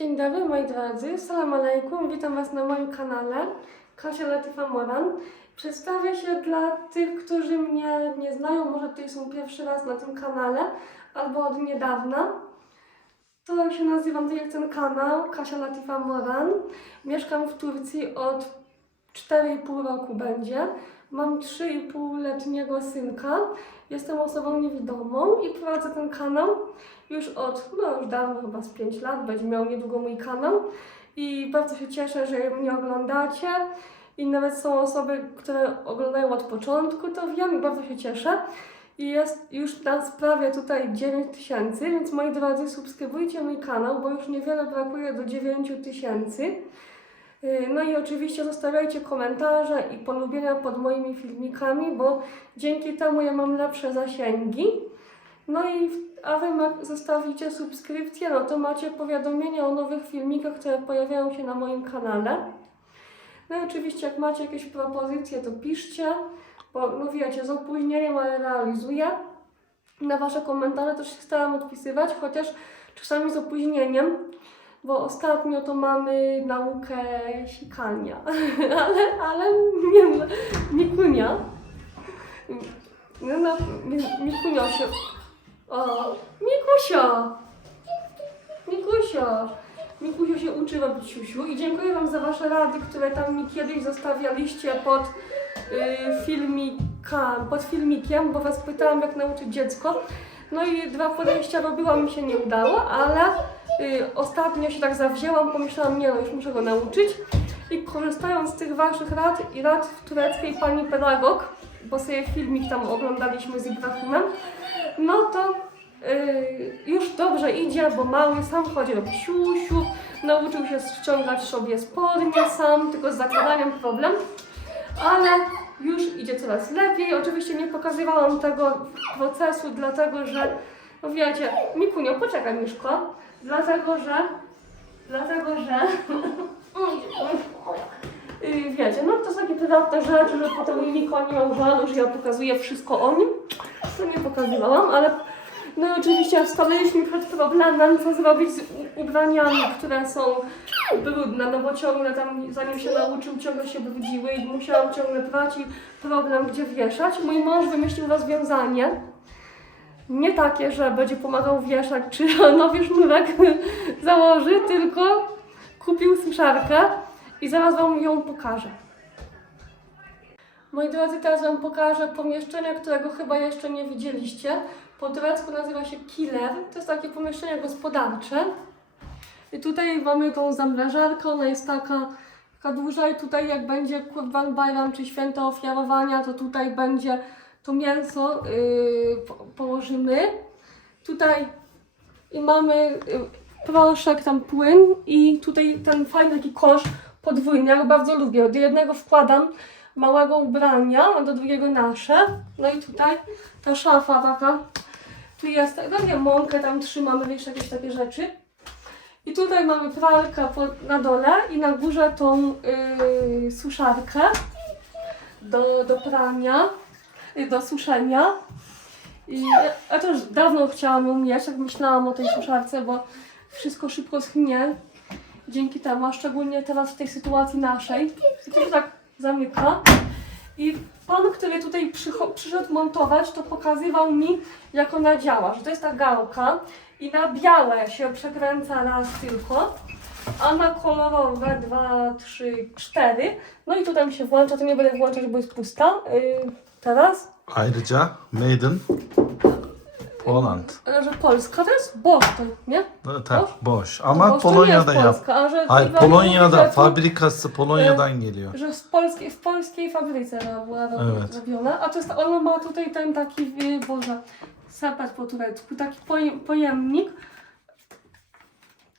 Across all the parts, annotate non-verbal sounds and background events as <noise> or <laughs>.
Dzień dobry moi drodzy, salam alaikum, witam Was na moim kanale Kasia Latifa Moran. Przedstawię się dla tych, którzy mnie nie znają, może tutaj są pierwszy raz na tym kanale, albo od niedawna. To się nazywam tak jak ten kanał, Kasia Latifa Moran. Mieszkam w Turcji od 4,5 roku będzie. Mam 3,5-letniego synka. Jestem osobą niewidomą i prowadzę ten kanał już od, no już dawno, chyba z 5 lat. Będzie miał niedługo mój kanał. I bardzo się cieszę, że mnie oglądacie. I nawet są osoby, które oglądają od początku, to wiem i bardzo się cieszę. I jest już nas prawie tutaj 9 tysięcy, więc moi drodzy, subskrybujcie mój kanał, bo już niewiele brakuje do 9 tysięcy. Yy, No i oczywiście zostawiajcie komentarze i polubienia pod moimi filmikami, bo dzięki temu ja mam lepsze zasięgi. No i a wy zostawicie subskrypcję, no to macie powiadomienia o nowych filmikach, które pojawiają się na moim kanale. No i oczywiście jak macie jakieś propozycje, to piszcie, bo no wiecie, z opóźnieniem, ale realizuję. Na wasze komentarze też się staram odpisywać, chociaż czasami z opóźnieniem, bo ostatnio to mamy naukę sikania, <laughs> ale, ale nie, Mikunia. No, no, Mi- się... O, Mikusia! Mikusia! Mikusio się uczy robić siusiu i dziękuję Wam za Wasze rady, które tam mi kiedyś zostawialiście pod y, filmika, pod filmikiem, bo Was pytałam jak nauczyć dziecko. No i dwa podejścia robiłam, mi się nie udało, ale y, ostatnio się tak zawzięłam, pomyślałam, nie no, już muszę go nauczyć. I korzystając z tych Waszych rad i rad tureckiej pani pedagog, bo sobie filmik tam oglądaliśmy z Ibrahimem, no to y, już dobrze idzie, bo mały sam chodzi robi siusiu, nauczył się ściągać sobie spodnie sam, tylko z zakładaniem problem, ale już idzie coraz lepiej. Oczywiście nie pokazywałam tego procesu, dlatego że, no wiecie, Mikunio, poczekaj Miszko, dlatego że, dlatego że, <laughs> y, wiecie, no to są takie prywatne rzeczy, że potem miał żalu, że ja pokazuję wszystko o nim, to nie pokazywałam, ale no oczywiście stanęliśmy przed problemem, co zrobić z ubraniami, które są brudne, no bo ciągle tam, zanim się nauczył, ciągle się brudziły i musiałam ciągle prać i problem, gdzie wieszać. Mój mąż wymyślił rozwiązanie, nie takie, że będzie pomagał wieszać, czy <laughs> nowy sznurek założy, tylko kupił suszarkę i zaraz Wam ją pokażę. Moi drodzy, teraz Wam pokażę pomieszczenie, którego chyba jeszcze nie widzieliście. Po turecku nazywa się killer. To jest takie pomieszczenie gospodarcze. I tutaj mamy tą zamrażarkę, ona jest taka, taka duża i tutaj jak będzie Kurban Bayram czy święto ofiarowania, to tutaj będzie to mięso yy, po, położymy. Tutaj i mamy yy, proszek, tam płyn i tutaj ten fajny taki kosz podwójny, ja go bardzo lubię. Do jednego wkładam małego ubrania, do drugiego nasze. No i tutaj ta szafa taka. Tu jest, no nie, mąkę tam trzymamy, wiesz, jakieś takie rzeczy. I tutaj mamy pralkę po, na dole i na górze tą yy, suszarkę do, do prania, yy, do suszenia. I ja, też dawno chciałam ją mieć, jak myślałam o tej suszarce, bo wszystko szybko schnie dzięki temu, a szczególnie teraz w tej sytuacji naszej. I to tak zamyka. I pan, który tutaj przyszedł montować, to pokazywał mi, jak ona działa, że to jest ta gałka i na białe się przekręca raz tylko, a na kolorowe dwa, trzy, cztery. No i tutaj mi się włącza, to nie będę włączać, bo jest pusta. Yy, teraz, Ayrıca made in Poland. że Polska to jest Boston, nie? No, tak, Boş. boş. Ama Boston Polonya'da yap. Polska, a że Hayır, mówi, Polonya'da tu- fabrikası Polonya'dan geliyor. że w polskiej, w polskiej fabryce była ro- Evet. robiona, a to jest, ona ma tutaj ten taki, y, boże, sepet po turecku, taki pojem, pojemnik.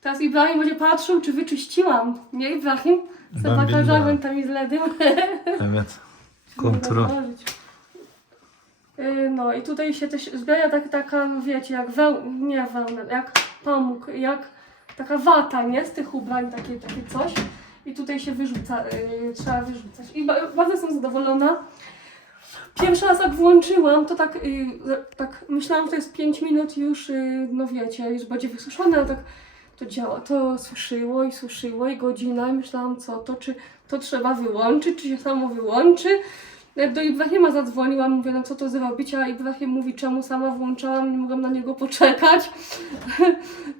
Teraz Ibrahim będzie patrzył, czy wyczyściłam. Nie, Ibrahim? Ben bilmiyorum. żaben tam izledim. Evet. <laughs> Kontrol. No i tutaj się też zbiera tak, taka, wiecie, jak weł, nie wełna, jak pamuk, jak taka wata, nie? Z tych ubrań, takie, takie coś. I tutaj się wyrzuca, y, trzeba wyrzucać. I ba- bardzo jestem zadowolona. Pierwszy raz jak włączyłam, to tak, y, tak myślałam, że to jest 5 minut już, y, no wiecie, już będzie wysuszone, ale tak to działa, to suszyło i suszyło i godzina i myślałam co to, czy to trzeba wyłączyć, czy się samo wyłączy. Nawet Do Ibrahima zadzwoniłam, mówię, no co to zrobić, a Ibrahim mówi, czemu sama włączałam, nie mogłam na niego poczekać. <laughs>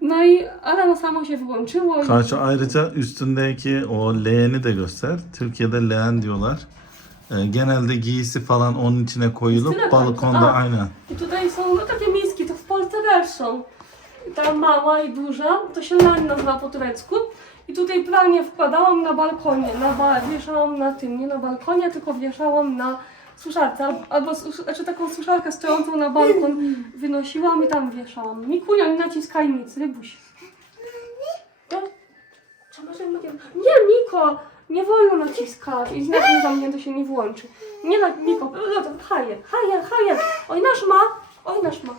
No i, ale no samo się wyłączyło. i- Karşı ayrıca üstündeki o leğeni de göster. Türkiye'de leğen diyorlar. Ee, genelde giysi falan onun içine koyulup Üstüne balkonda koydu. A. aynen. I tutaj są no, takie miski, to w Polsce też są. Ta mała i duża, to się lań nazywa po turecku. I tutaj pranie wkładałam na balkonie, na ba- wieszałam na tym, nie na balkonie, tylko wieszałam na suszarce, albo, znaczy taką suszarkę stojącą na balkon wynosiłam i tam wieszałam. Mikulio, nie naciskaj nic, rybuś. To? Miko- Nie, Miko! Nie wolno naciskać i znak nie zamknięty się nie włączy. Nie na Miko, no to hajer, hajer, hajer. Oj, nasz ma, oj, nasz ma.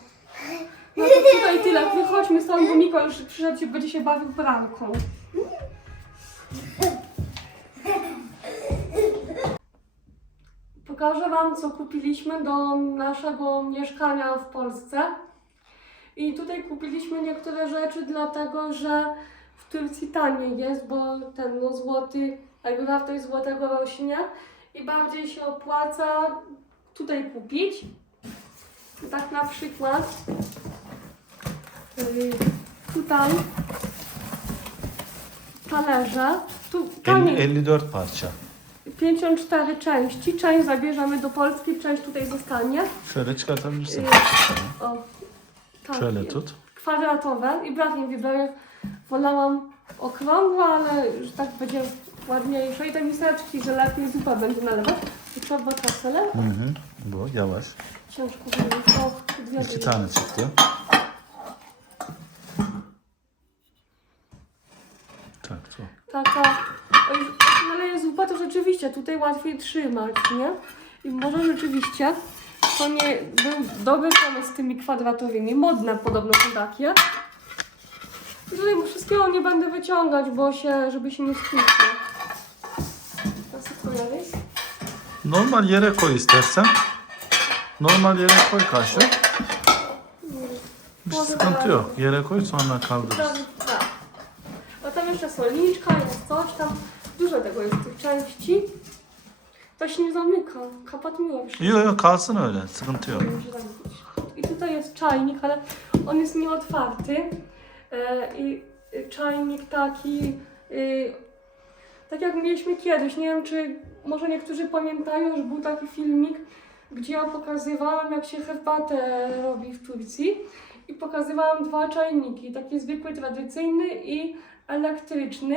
No to tutaj tyle, wychodźmy stąd, bo Miko już przyszedł będzie się bawił pranką. Pokażę Wam, co kupiliśmy do naszego mieszkania w Polsce. I tutaj kupiliśmy niektóre rzeczy, dlatego że w Turcji taniej jest, bo ten no, złoty, jakby wartość złotego rośnie i bardziej się opłaca tutaj kupić. Tak na przykład yy, tutaj talerze, tu taniej. 54 parça. 54 części. Część zabierzemy do Polski, część tutaj zostanie. Şöyle çıkartabilirsin. Yy, o, tak, Şöyle tut. kwadratowe. Ibrahim wybrał, wolałam okrągłe, ale że tak będzie ładniejsze. I te miseczki, że lepiej zupa będzie nalewać. I trzeba kasele. Hı hı. Bu yavaş. Ciężko wyjąć. O, dwie İki tane çıktı. Tak, co? Taka, o, jak naleje zupa, to rzeczywiście tutaj łatwiej trzymać, nie? I może rzeczywiście to nie był dobry pomysł z tymi kwadratowymi. Modne podobno są takie. I tutaj wszystkiego nie będę wyciągać, bo się, żeby się nie koyarız? Normal yere koy istersen. Normal yere koy karşı. Bir sıkıntı yok. Yere koy sonra kaldırırız. Tak. A tam jeszcze solniczka, jest coś tam. Dużo tego jest tych części. To się nie zamyka. Kapatmiło się. Yok yok kalsın öyle. Sıkıntı yok. I tutaj jest czajnik, ale on jest nieotwarty. E, I y, czajnik taki, y, tak jak mieliśmy kiedyś, nie wiem czy może niektórzy pamiętają, że był taki filmik, gdzie ja pokazywałam jak się herbatę robi w Turcji i pokazywałam dwa czajniki, taki zwykły, tradycyjny i elektryczny.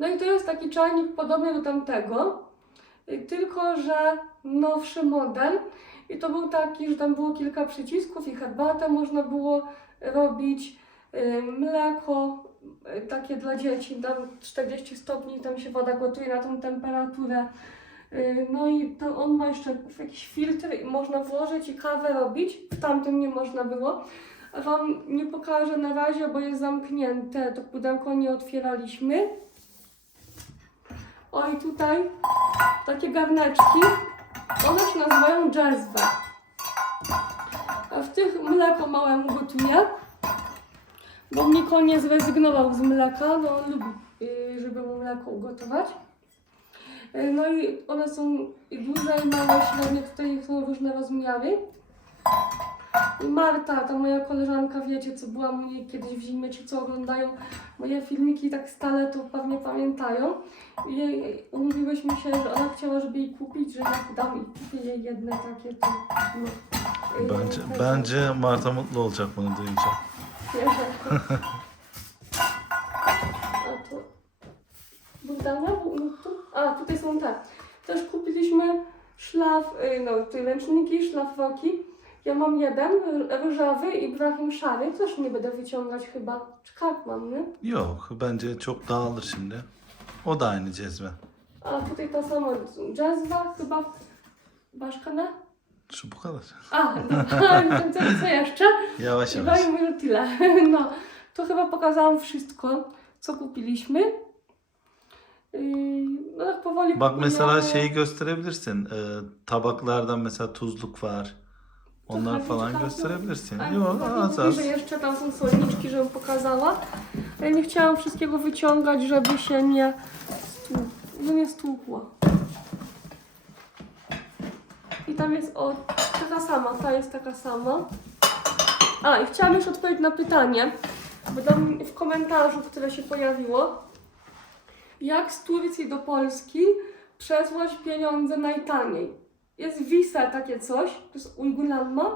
No i to jest taki czajnik podobny do tamtego, y, tylko że nowszy model. I to był taki, że tam było kilka przycisków i herbatę można było robić, y, mleko y, takie dla dzieci, tam 40 stopni, tam się woda gotuje na tą temperaturę. No i to on ma jeszcze jakiś filtr i można włożyć i kawę robić. W tamtym nie można było. Wam nie pokażę na razie, bo jest zamknięte. To pudełko nie otwieraliśmy. O i tutaj takie garneczki. One się nazywają. A w tych mleko małemu gotuję. Bo Miko nie zrezygnował z mleka, no on lubi, yy, żeby mu mleko ugotować. Yy, No i one są duże, i małe, średnie, tutaj są różne rozmiary. I Marta, ta moja koleżanka, wiecie co była u mnie kiedyś w zimie, czy co oglądają moje filmiki tak stale, to pewnie pamiętają. I umówiłyśmy się, że ona chciała, żeby jej kupić, że jak dam i kupię jej jedne takie, to no. yy, Bence, tak. bence Marta mutlu olacak bunu duyunca. A tu... Bogdana? No tu? A, tutaj są te. Też kupiliśmy szlaf, y, no te ręczniki, szlafroki. Ja mam jeden, różowy i Ibrahim szary. Też nie będę wyciągać chyba. Czy kart mam, nie? Yok bence çok dağılır şimdi. O da aynı cezve. A tutaj to samo jazwa chyba. Baszkana? Şu bu kadar. A, <laughs> dobra. co, jeszcze? Yavaş I yavaş. Mówi, że tyle. No, to chyba pokazałam wszystko, co kupiliśmy. Yy, no powoli Bak mesela şeyi gösterebilirsin. Ee, tabaklardan mesela tuzluk var. Onlar hafif falan gösterebilirsin. Ale Yok az az. że jeszcze tam są solniczki, żebym pokazała. Ja nie chciałam wszystkiego wyciągać, żeby się nie, stłu- no nie stłukło. I tam jest o, taka sama, ta jest taka sama. A, i chciałam jeszcze odpowiedzieć na pytanie, bo tam w komentarzu, które się pojawiło, jak z Turcji do Polski przesłać pieniądze najtaniej? Jest Visa takie coś, to jest Uygulanma.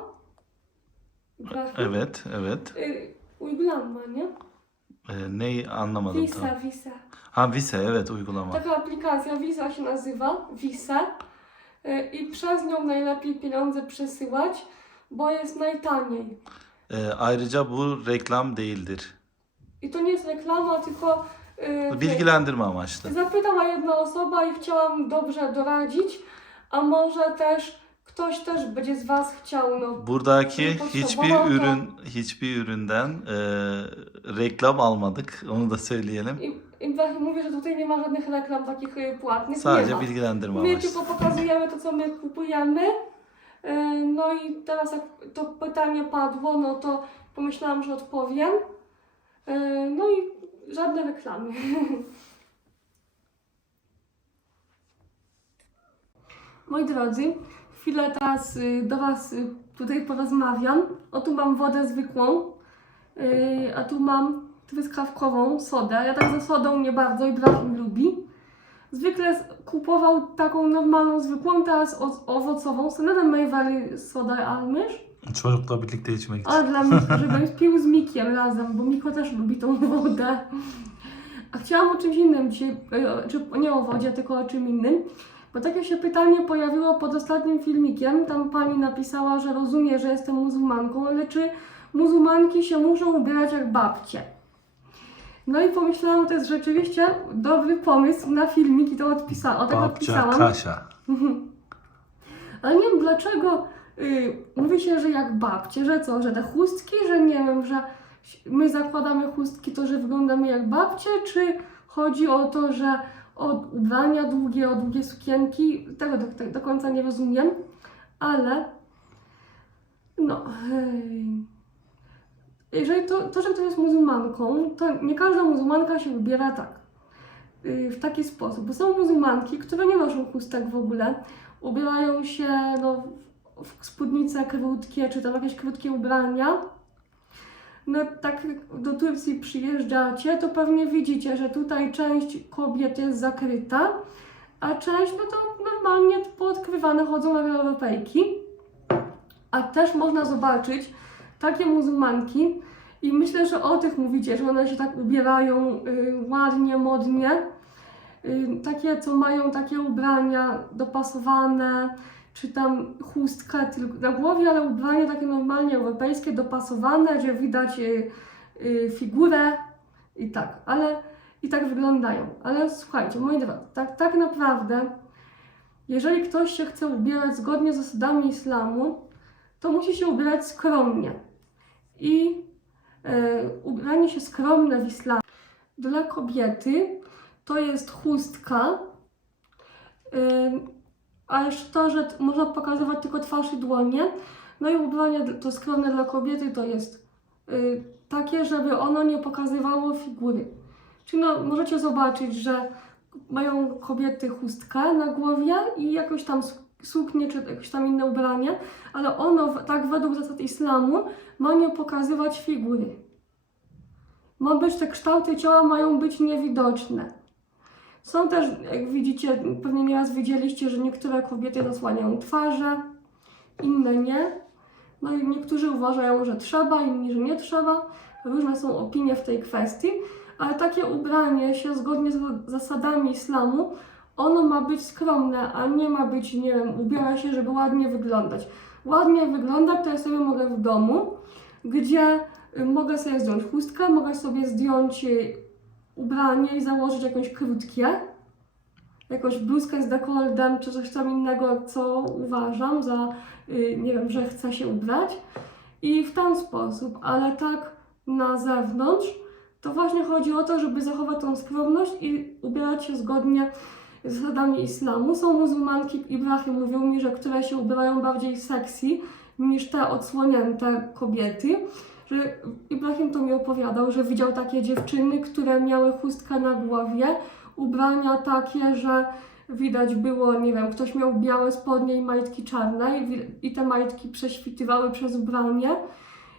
Ibrahim. Evet, evet. Y, Uygulanma, nie? Ee, neyi anlamadım Visa, tam. Visa. Ha Visa evet uygulama. Taka aplikacja Visa się nazywa, Visa. Y, I przez nią najlepiej pieniądze przesyłać, bo jest najtaniej. Ee, ayrıca bu reklam değildir. I to nie jest reklama, tylko y, Bilgilendirme amaçlı. zapytała jedna osoba i chciałam dobrze doradzić, a może też ktoś też będzie z Was chciał, no Buradaki Posta, hiçbir balata. ürün hiçbir üründen e, reklam almadık. Onu da söyleyelim. I, Ibrahim mówi, że tutaj nie ma żadnych reklam takich y, płatnych. nie Sadece ma. bilgilendirme My amaçlı. tylko pokazujemy to, co my kupujemy. Y, No i teraz jak to pytanie padło, no to pomyślałam, że odpowiem. Y, No i żadne reklamy. <laughs> Moi drodzy, chwilę teraz y, do Was y, tutaj porozmawiam. O tu mam wodę zwykłą, y, a tu mam truskawkową sodę. Ja tak ze sodą nie bardzo, Ibrahim lubi. Zwykle kupował taką normalną, zwykłą, teraz owocową. Sanırım meyveli soda almış. Çocukla birlikte içmek için. Ale dla mnie, żebym pił z Mikiem razem, bo Miko też lubi tą wodę. A chciałam o czymś innym dzisiaj, czy nie o wodzie, tylko o czym innym. Bo takie się pytanie pojawiło pod ostatnim filmikiem. Tam pani napisała, że rozumie, że jestem muzułmanką, ale czy muzułmanki się muszą ubierać jak babcie? No i pomyślałam, to jest rzeczywiście dobry pomysł na filmik i to odpisa, o tak Babcia odpisałam. Kasia. <laughs> Ale nie wiem dlaczego y, mówi się, że jak babcie, że co, że te chustki, że nie wiem, że my zakładamy chustki to, że wyglądamy jak babcie, czy chodzi o to, że od ubrania długie, o długie sukienki, tego do, do, do końca nie rozumiem, ale no, ej, jeżeli to, to, że ktoś jest muzułmanką, to nie każda muzułmanka się ubiera tak, y, w taki sposób, bo są muzułmanki, które nie noszą chustek w ogóle, ubierają się no, w spódnice krótkie, czy tam jakieś krótkie ubrania. No tak do Turcji przyjeżdżacie, to pewnie widzicie, że tutaj część kobiet jest zakryta, a część no to normalnie poodkrywane chodzą jak Europejki. A też można zobaczyć takie muzułmanki i myślę, że o tych mówicie, że one się tak ubierają y, ładnie, modnie. Y, takie, co mają takie ubrania dopasowane, czy tam chustkę tylko na głowie, ale ubrania takie normalnie europejskie, dopasowane, gdzie widać y, y, figurę i tak, ale i tak wyglądają. Ale słuchajcie, moi drodzy, tak, tak naprawdę, jeżeli ktoś się chce ubierać zgodnie z zasadami islamu, to musi się ubierać skromnie. I y, ubranie się skromne w islamie dla kobiety to jest chustka, a jeszcze to, że można pokazywać tylko twarz i dłonie. No i ubranie to skromne dla kobiety to jest y, takie, żeby ono nie pokazywało figury. Czyli no, możecie zobaczyć, że mają kobiety chustkę na głowie i jakoś tam su- suknię czy jakieś tam inne ubranie, ale ono tak według zasad islamu ma nie pokazywać figury. Ma być, te kształty ciała mają być niewidoczne. Są też, jak widzicie, pewnie nieraz widzieliście, że niektóre kobiety zasłaniają twarze, inne nie. No i niektórzy uważają, że trzeba, inni, że nie trzeba. Różne są opinie w tej kwestii, ale takie ubranie się zgodnie z zasadami islamu, ono ma być skromne, a nie ma być, nie wiem, ubiera się, żeby ładnie wyglądać. Ładnie wyglądać to ja sobie mogę w domu, gdzie y, mogę sobie zdjąć chustkę, mogę sobie zdjąć y, ubranie i założyć jakieś krótkie, jakąś bluzkę z dekoltem, czy coś tam innego, co uważam za, y, nie wiem, że chcę się ubrać. I w ten sposób, ale tak na zewnątrz, to właśnie chodzi o to, żeby zachować tą skromność i ubierać się zgodnie z zasadami islamu. Są muzułmanki, Ibrahim mówił mi, że które się ubierają bardziej sexy niż te odsłonięte kobiety. Ibrahim to mi opowiadał, że widział takie dziewczyny, które miały chustkę na głowie, ubrania takie, że widać było, nie wiem, ktoś miał białe spodnie i majtki czarne i, i te majtki prześwitywały przez ubranie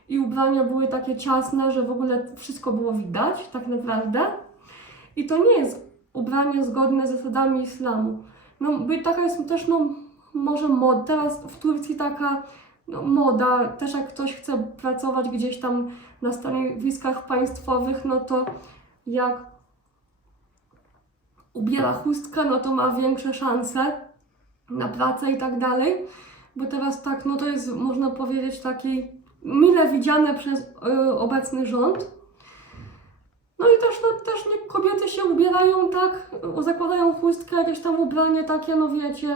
i ubrania były takie ciasne, że w ogóle wszystko było widać tak naprawdę. I to nie jest ubranie zgodne z zasadami islamu. No, taka jest też, no, może moda. Teraz w Turcji taka no, moda, też jak ktoś chce pracować gdzieś tam na stanowiskach państwowych, no to jak ubiera chustkę, no to ma większe szanse na pracę i tak dalej. Bo teraz tak, no to jest, można powiedzieć, taki mile widziane przez y, obecny rząd. No i też, no, też nie, kobiety się ubierają tak, y, zakładają chustkę, jakieś tam ubranie takie, no wiecie,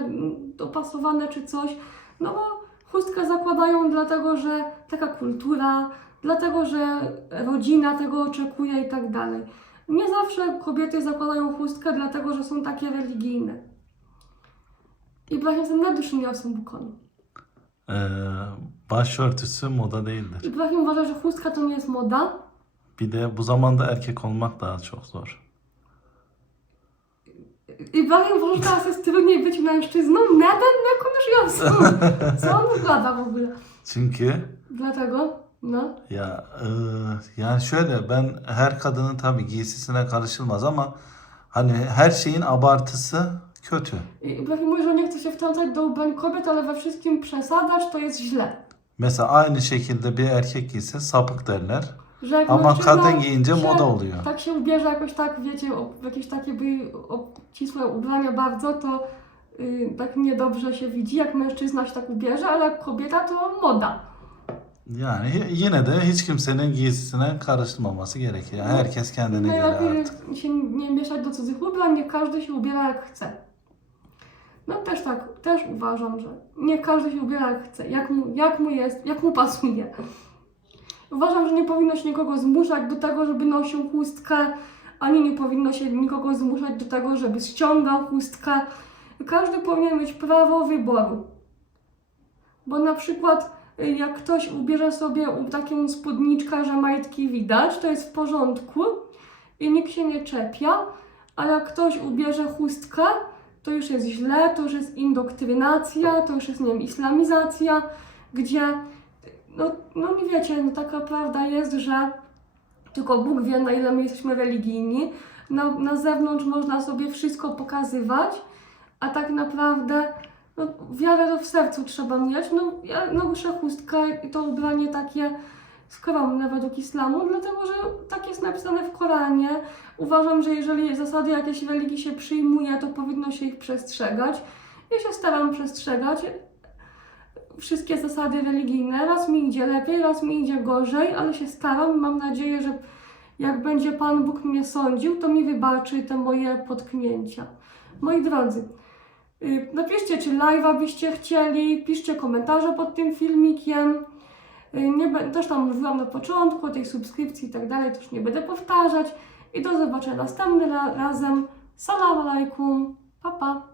dopasowane czy coś. No bo chustkę zakładają dlatego, że taka kultura, dlatego, że rodzina tego oczekuje i tak dalej. Nie zawsze kobiety zakładają chustkę, dlatego, że są takie religijne. İbrahim sen ne düşünüyorsun bu konu? Ee, başörtüsü moda değildir. İbrahim uważa, że chustka to nie jest moda. Bir de bu zamanda erkek olmak daha çok zor. Ibrahim teraz jest trudniej być mężczyzną. Neden ne konuşuyorsun? Co on gada w ogóle? Çünkü Dlatego, no. ya e, yani şöyle ben her kadının tabii giysisine karışılmaz ama hani her şeyin abartısı kötü. I Ibrahim mówi, że nie chce się wtrącać do ubrań kobiet, ale we wszystkim przesadzać to jest źle. Mesela aynı şekilde bir erkek giyse sapık derler. Że jak Ama mężczyzna kadın giyince się moda oluyor. Tak się ubierze jakoś tak, wiecie, o, w jakieś takie by obcisłe ubrania bardzo, to y, tak niedobrze się widzi, jak mężczyzna się tak ubierze, ale jak kobieta to moda. Yani yine de hiç kimsenin giysisine karışılmaması gerekiyor. Herkes kendine göre Najlepiej artık. się nie mieszać do cudzych ubrań, niech każdy się ubiera jak chce. No też tak, też uważam, że nie każdy się ubiera jak chce, jak mu, jak mu jest, jak mu pasuje. Uważam, że nie powinno się nikogo zmuszać do tego, żeby nosił chustkę, ani nie powinno się nikogo zmuszać do tego, żeby ściągał chustkę. Każdy powinien mieć prawo wyboru. Bo na przykład y, jak ktoś ubierze sobie taką spódniczkę, że majtki widać, to jest w porządku i nikt się nie czepia, a jak ktoś ubierze chustkę, to już jest źle, to już jest indoktrynacja, to już jest, nie wiem, islamizacja, gdzie, no, no nie wiecie, no taka prawda jest, że tylko Bóg wie, na ile my jesteśmy religijni. Na, na zewnątrz można sobie wszystko pokazywać, a tak naprawdę no, wiarę w sercu trzeba mieć. No, ja noszę chustkę i to ubranie takie skromne według islamu, dlatego że tak jest napisane w Koranie. Uważam, że jeżeli zasady jakiejś religii się przyjmuje, to powinno się ich przestrzegać. Ja się staram przestrzegać wszystkie zasady religijne. Raz mi idzie lepiej, raz mi idzie gorzej, ale się staram i mam nadzieję, że jak będzie Pan Bóg mnie sądził, to mi wybaczy te moje potknięcia. Moi drodzy, y, napiszcie, czy live'a byście chcieli, piszcie komentarze pod tym filmikiem. Y, Nie, też tam mówiłam na początku o tej subskrypcji i tak dalej, też nie będę powtarzać. I do zobaczenia następnym ra- razem. Salam alaikum, pa pa.